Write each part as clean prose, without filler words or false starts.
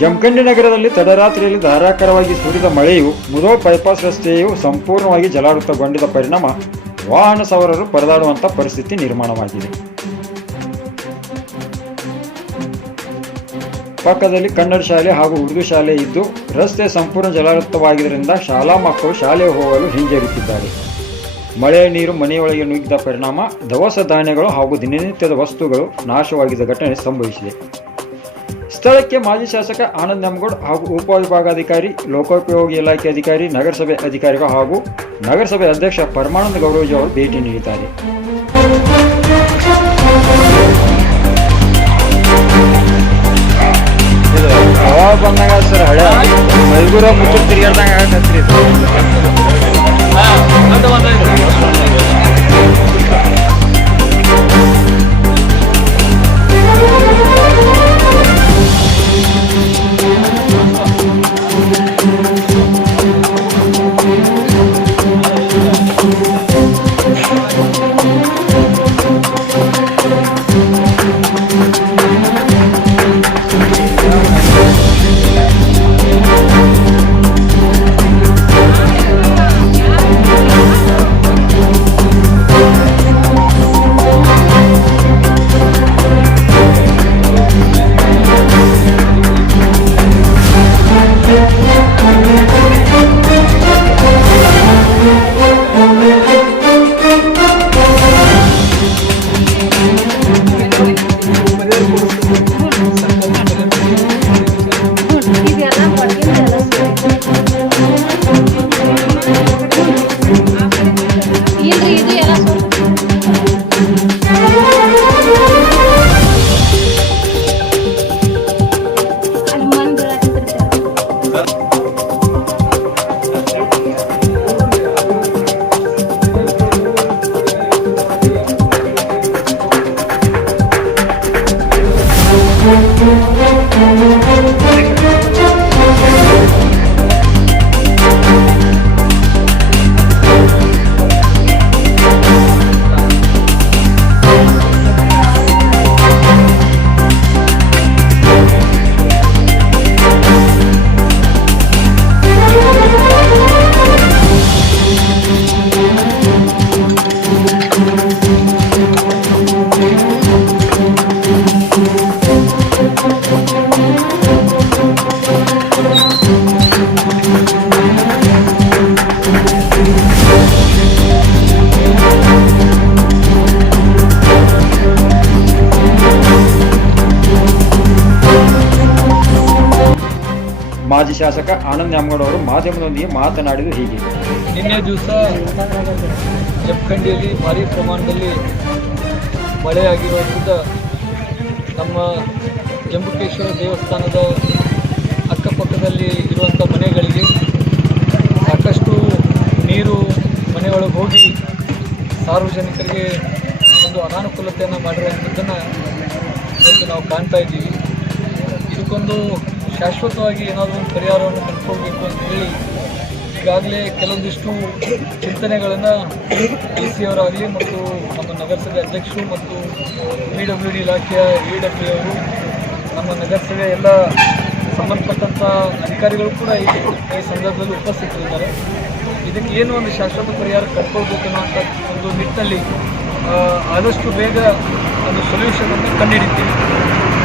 ಜಮಖಂಡಿ ನಗರದಲ್ಲಿ ತಡರಾತ್ರಿಯಲ್ಲಿ ಧಾರಾಕಾರವಾಗಿ ಸುರಿದ ಮಳೆಯು ಮುಧೋಳ್ ಬೈಪಾಸ್ ರಸ್ತೆಯು ಸಂಪೂರ್ಣವಾಗಿ ಜಲಾವೃತಗೊಂಡಿದ್ದ ಪರಿಣಾಮ ವಾಹನ ಸವಾರರು ಪರದಾಡುವಂಥ ಪರಿಸ್ಥಿತಿ ನಿರ್ಮಾಣವಾಗಿದೆ. ಪಕ್ಕದಲ್ಲಿ ಕನ್ನಡ ಶಾಲೆ ಹಾಗೂ ಉರ್ದು ಶಾಲೆ ಇದ್ದು ರಸ್ತೆ ಸಂಪೂರ್ಣ ಜಲಾವೃತವಾಗಿದ್ದರಿಂದ ಶಾಲಾ ಮಕ್ಕಳು ಶಾಲೆಗೆ ಹೋಗಲು ಹಿಂಜರಿತಿದ್ದಾರೆ. ಮಳೆಯ ನೀರು ಮನೆಯೊಳಗೆ ನುಗ್ಗಿದ ಪರಿಣಾಮ ದವಸ ಧಾನ್ಯಗಳು ಹಾಗೂ ದಿನನಿತ್ಯದ ವಸ್ತುಗಳು ನಾಶವಾಗಿದ್ದ ಘಟನೆ ಸಂಭವಿಸಿದೆ. ಸ್ಥಳಕ್ಕೆ ಮಾಜಿ ಶಾಸಕ ಆನಂದ್ ನ್ಯಾಮಗೌಡ ಹಾಗೂ ಉಪವಿಭಾಗಾಧಿಕಾರಿ, ಲೋಕೋಪಯೋಗಿ ಇಲಾಖೆ ಅಧಿಕಾರಿ, ನಗರಸಭೆ ಅಧಿಕಾರಿಗಳು ಹಾಗೂ ನಗರಸಭೆ ಅಧ್ಯಕ್ಷ ಪರಮಾನಂದ ಗೌರವಜಿ ಅವರು ಭೇಟಿ ನೀಡಿದ್ದಾರೆ. ಬಂದಾಗ ಸರ್ ಹಳೆ ಮೈಗೂರ ಮುಚ್ಚು ತಿರುಗಾಡ್ದಂಗೆ ಆಗತ್ರಿ. ಮಾಜಿ ಶಾಸಕ ಆನಂದ್ ನ್ಯಾಮಗೌಡ ಅವರು ಮಾಧ್ಯಮದೊಂದಿಗೆ ಮಾತನಾಡಿದ್ದು ಹೀಗೆ. ನಿನ್ನೆ ದಿವಸ ಜಮಖಂಡಿಯಲ್ಲಿ ಭಾರೀ ಪ್ರಮಾಣದಲ್ಲಿ ಮಳೆಯಾಗಿರೋದ್ರಿಂದ ನಮ್ಮ ಜಂಬುಕೇಶ್ವರ ದೇವಸ್ಥಾನದ ಅಕ್ಕಪಕ್ಕದಲ್ಲಿ ಇರುವಂಥ ಮನೆಗಳಿಗೆ ಸಾಕಷ್ಟು ನೀರು ಮನೆಯೊಳಗೆ ಹೋಗಿ ಸಾರ್ವಜನಿಕರಿಗೆ ಒಂದು ಅನಾನುಕೂಲತೆಯನ್ನು ಮಾಡಿರುವಂಥದ್ದನ್ನು ಇವತ್ತು ನಾವು ಕಾಣ್ತಾ ಇದ್ದೀವಿ. ಇದಕ್ಕೊಂದು ಶಾಶ್ವತವಾಗಿ ಏನಾದರೂ ಒಂದು ಪರಿಹಾರವನ್ನು ಕಂಡುಕೊಳ್ಬೇಕು ಅಂತ ಹೇಳಿ ಈಗಾಗಲೇ ಕೆಲವೊಂದಿಷ್ಟು ಚಿಂತನೆಗಳನ್ನು ಡಿ ಸಿ ಅವರಾಗಲಿ ಮತ್ತು ನಮ್ಮ ನಗರಸಭೆ ಅಧ್ಯಕ್ಷರು ಮತ್ತು PWD ಇಲಾಖೆಯ AW ಅವರು ನಮ್ಮ ನಗರಸಭೆ ಎಲ್ಲ ಸಂಬಂಧಪಟ್ಟಂಥ ಅಧಿಕಾರಿಗಳು ಕೂಡ ಈ ಸಂದರ್ಭದಲ್ಲಿ ಉಪಸ್ಥಿತರಿದ್ದಾರೆ. ಇದಕ್ಕೆ ಏನು ಒಂದು ಶಾಶ್ವತ ಪರಿಹಾರ ಕಟ್ಕೊಳ್ಬೇಕು ಅನ್ನೋಂಥ ಒಂದು ನಿಟ್ಟಿನಲ್ಲಿ ಆದಷ್ಟು ಬೇಗ ಒಂದು ಸೊಲ್ಯೂಷನನ್ನು ಕಂಡುಹಿಡಿತೀವಿ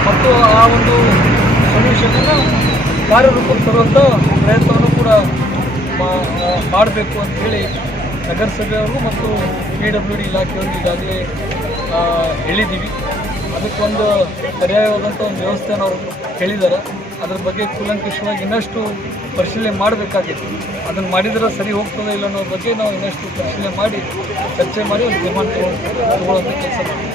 ಮತ್ತು ಆ ಒಂದು ಸೊಲ್ಯೂಷನನ್ನು ಕಾರ್ಯರೂಪಕ್ಕೆ ತರುವಂಥ ಪ್ರಯತ್ನವನ್ನು ಕೂಡ ಮಾಡಬೇಕು ಅಂಥೇಳಿ ನಗರಸಭೆಯವರು ಮತ್ತು PWD ಇಲಾಖೆಯವರು ಈಗಾಗಲೇ ಹೇಳಿದ್ದೀವಿ. ಅದಕ್ಕೊಂದು ಪರ್ಯಾಯವಾದಂಥ ಒಂದು ವ್ಯವಸ್ಥೆಯನ್ನು ಅವರು ಹೇಳಿದ್ದಾರೆ. ಅದ್ರ ಬಗ್ಗೆ ಕೂಲಂಕಷವಾಗಿ ಇನ್ನಷ್ಟು ಪರಿಶೀಲನೆ ಮಾಡಬೇಕಾಗಿತ್ತು. ಅದನ್ನು ಮಾಡಿದರೆ ಸರಿ ಹೋಗ್ತದೆ ಇಲ್ಲ ಅನ್ನೋ ಬಗ್ಗೆ ನಾವು ಇನ್ನಷ್ಟು ಪರಿಶೀಲನೆ ಮಾಡಿ ಚರ್ಚೆ ಮಾಡಿ ಒಂದು ತೀರ್ಮಾನ ತಗೊಳ್ಳುವಂಥ ಕೆಲಸ ಮಾಡ್ತೀವಿ.